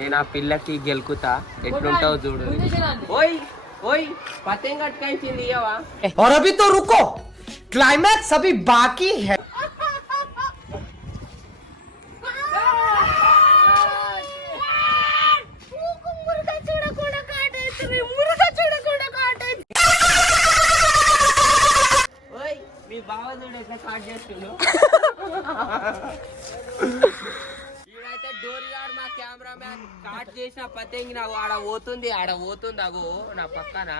నేను ఆ పిల్లకి గెలుకుతా ఎట్లుంటావు చూడు ఓయ్ ఓయ్ పతంగ అట్కాయించింది ఇయ్యవా और अभी तो रुको क्लाइमैक्स अभी बाकी है మీ బావ చూడు ఎట్లా కాట్ చేస్తుండు ఈడైతే డోర్ గార్డ్ మా కెమెరా మ్యాన్ కాట్ చేసిన పతంగి నాకు ఆడ పోతుంది అగో నా పక్కన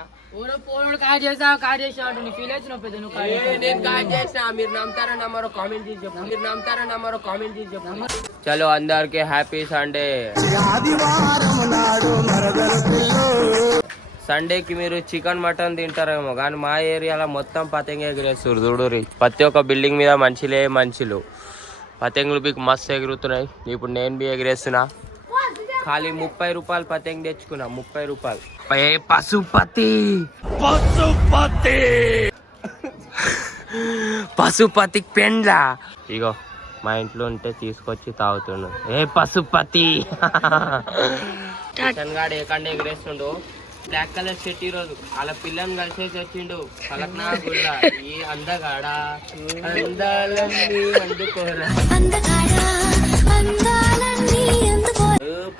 కాట్ చేసావు నీ ఫీల్ అవుతున్నావు పెద్ద నువ్వు నేను కాట్ చేసిన మీరు నమ్ముతారా నమ్మరో కామెంట్ చేసి చెప్పు చలో అందరికి హ్యాపీ సండే సండేకి మీరు చికెన్ మటన్ తింటారేమో కానీ మా ఏరియాలో మొత్తం పతంగి ఎగిరేస్తారు చూడురి ప్రతి ఒక్క బిల్డింగ్ మీద మనుషులు పతంగులు మీకు మస్తు ఎగురుతున్నాయి ఇప్పుడు నేను బి ఎగిరేస్తున్నా ఖాళీ 30 రూపాయలు పతంగి తెచ్చుకున్నా 30 రూపాయలు పశుపతి పెండ్లా ఇగో మా ఇంట్లో ఉంటే తీసుకొచ్చి తాగుతుండు ఏ పశుపతి కిషన్ గాడు ఏకండి ఎగిరేస్తుండు బ్లాక్ కలర్ షర్ట్ ఈరోజు అలా పిల్లని కలిసేసి వచ్చిండు పలక్నా గుళ్ళ ఈ అందగాడా అందాలన్నీ అందుకోరా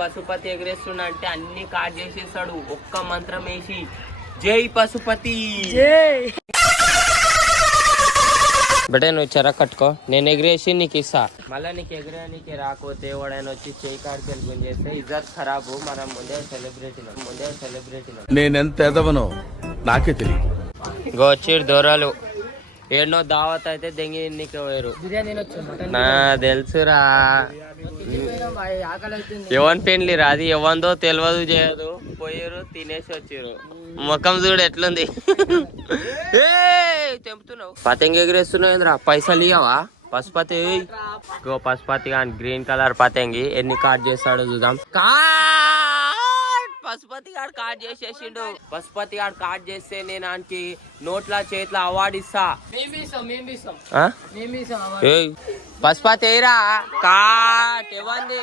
పశుపతి ఎగిరేస్తున్నా అంటే అన్ని కాట్ చేసేస్తాడు ఒక్క మంత్రం వేసి జై పశుపతి బటే నువ్వు చెర కట్టుకో నేను ఎగిరేసి నీకు ఇస్తా మళ్ళీ నీకు ఎగిరేయడానికి రాకపోతే ఎవడైనా వచ్చి చేయి కాడికి వెళ్ళి చేస్తే ఇజ్జత్ ఖరాబు మనం ముందే సెలబ్రిటీ నేనెంత ఎదవనో నాకే తెలియదు గోచిర్ దొరలు ఏడనో దావత్ అయితే దెంగి నీకు వేరు నా తెలుసురా ఎవన్ పెండ్లి రాది ఎవందో తెలియదు చేయదు పోయారు తినేసి వచ్చారు ముఖం చూడు ఎట్లుంది తెంపుతున్నావు పతంగి ఎగిరేస్తున్నావు ఏంద్రా పైసలు ఇవ్వవా పశుపతి గో పశుపతి కానీ గ్రీన్ కలర్ పతంగి ఎన్ని కాట్ చేస్తాడో చూద్దాం పశుపతి గారు కాట్ చేసేసిండు పశుపతి గారు కాట్ చేస్తే నేను ఆయనకి నోట్ల చేతిలో అవార్డు ఇస్తా పశుపతి ఏరా కాట్ ఇవ్వండి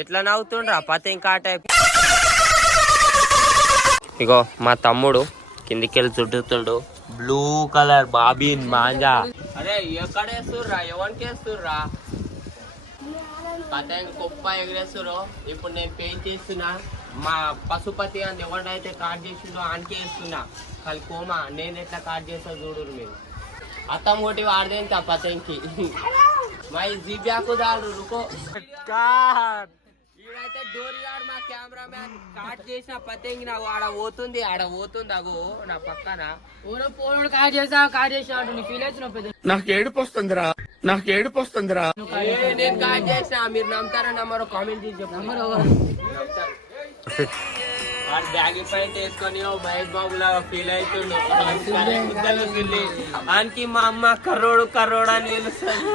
ఎట్లా నవ్వుతుండ్రా పతంగి కాట్ ఇగో మా తమ్ముడు కిందికెళ్ళి చుట్టుతుండు బ్లూ కలర్ బాబీన్ మాంజా అరే ఎక్కడ వేస్తుర్రా ఎవరికి వేస్తుర్రా పతంగి కుప్ప ఎగిరేస్తురు ఇప్పుడు నేను పెయింట్ చేస్తున్నా మా పశుపతి అని ఎవడైతే కాట్ చేసిండో ఆయనకి వేస్తున్నా కానీ కోమా నేను ఎట్లా కాట్ చేస్తా చూడురు మీరు అత్తం కొట్టి వాడదేంత పతంగి మా జీబ్యాకు దాడు రుకో ఈడైతే డోర్ గార్డ్ మా కెమెరా మ్యాన్ కాట్ చేసిన పతంగి నాకు ఆడ పోతుంది అగో నా పక్కన కాట్ చేసావు నీ ఫీల్ అవుతున్నావు పెద్ద నాకు ఏడుపు వస్తుందిరా నేను కాట్ చేసిన మీరు నమ్ముతారా నమ్మరో కామెంట్ చేసి చెప్పు బ్యాగ్ పాయింట్ వేసుకొని మహేష్ బాబు లాగా ఫీల్ అవుతుండు ఆయనకి మా అమ్మ కర్రోడు అని తెలుస్తాను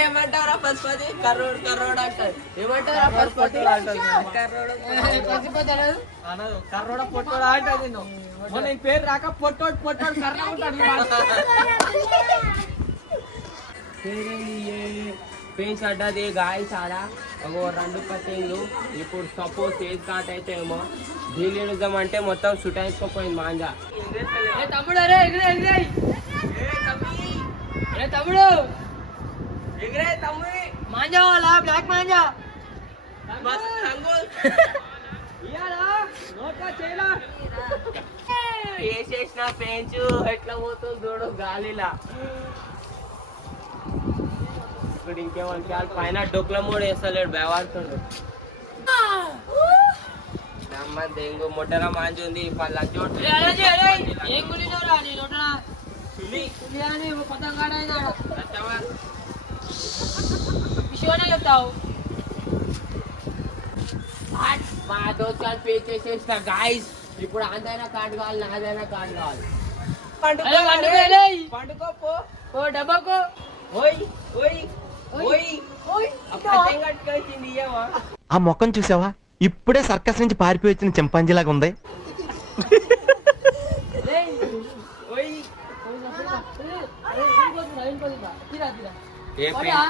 ఏమంటారా పశుపతి కర్రోడు అంటారు ఏమంటారా పశుపతి కర్రోడ పొట్టోడా అంటే మన పేరు రాక పొట్టోడు కర్ర పెయింట్స్ అడ్డది గాయస్ ఆడ ఒక 2 పతంగులు ఇప్పుడు సపోజ్ ఏది కాట్ అయితే ఏమో ఢీలేద్దాం అంటే మొత్తం సుటాయించుకోపోయింది మాంజా తమ్ముడు అరే తమ్ముడు ఎగిరే తమ్ముడు మాంజా వాళ్ళ బ్లాక్ మాంజా వేసేసిన పెయించ్ ఎట్లా పోతుంది చూడు గాలిలా ఇప్పుడు ఇంకేమన్నా పైన డొక్ల మూడు వేస్తలేడు బేవాడుతుండు దెంగు మొట్టగా మంచి ఉంది చెప్తావు మా దోస్త్ గారు పే చేసేసిన గాయస్ ఇప్పుడు అందైనా కార్డు కావాలి నాదైనా కార్డు కావాలి పండుకో డబ్బాకో ఆ మొక్కం చూసావా ఇప్పుడే సర్కస్ నుంచి పారిపోయి వచ్చిన చింపాంజీలాగా ఉంది ఓయ్ ఏ పెయిన్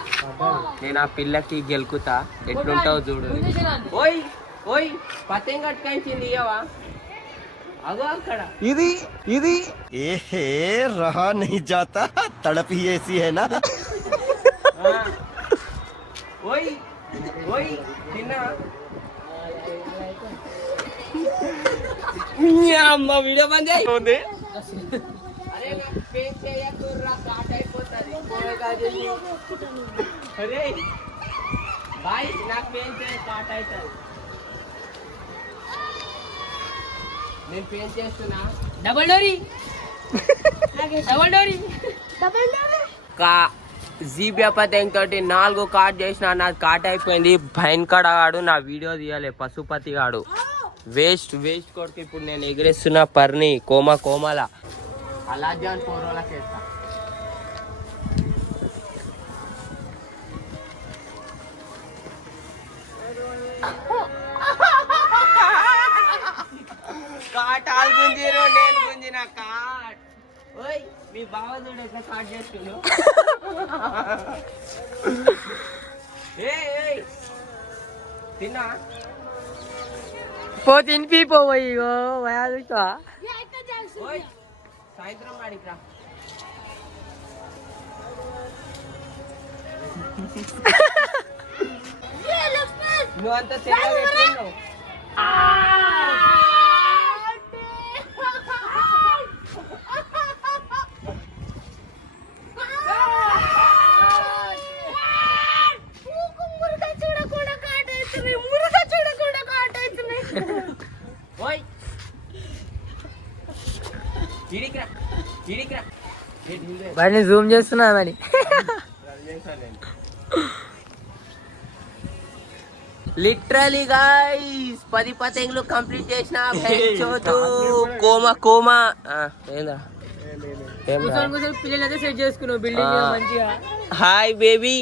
నేను ఆ పిల్లకి గెలుకుతా ఎట్లుంటావు చూడు ఓయ్ ఓయ్ పతంగ కట్టుకాయించింది ఇయ్యవా అగో అక్కడ ఇది ఏహే రహా नहीं जाता तड़प ही ऐसी है ना ఓయ్ ఓయ్ తిన్నా అమ్మ వీడియో బంద్ చేయి అరే నాకు పెయిన్ చేయకుర్రా కాట్ అయిపోతుంది అరే బాయ్ నాకు పెయిన్ చేయ కాట్ అవుతుంది నేను పెయిన్ చేస్తున్నా డబల్ డోరీ కా జీబీ పతంగ్ తోటి 4 కాట్ చేసిన నాది కాట్ అయిపోయింది భయన్కడ గాడు నా వీడియో తీయాలి పశుపతి గాడు వేస్ట్ కొడుకు ఇప్పుడు నేను ఎగిరేస్తున్నా పర్ని కోమల అలాజాన్ పోరోలకి వేస్తా కాట్ ఆలు గుంజిరు నేను గుంజిన కాట్ ఓయ్ మీ బావ చూడు ఎట్లా కాట్ చేస్తుండు ఏయ్ తిన్నా పో తినిపిపోయి చూస్తా ఓయ్ సాయంత్రం వాడికి రా నువ్వు అంత తెల్లగా ఎట్లున్నావు ఓయ్ ఇడికిరా వాడిని జూమ్ చేస్తున్నా మరి లిటరలీ గైస్ 10 పతంగులు కంప్లీట్ చేసిన చోటు కోమా ఏందా పిల్లలు అయితే సెట్ చేసుకున్నావు బిల్డింగ్ మంచిగా హాయ్ బేబీ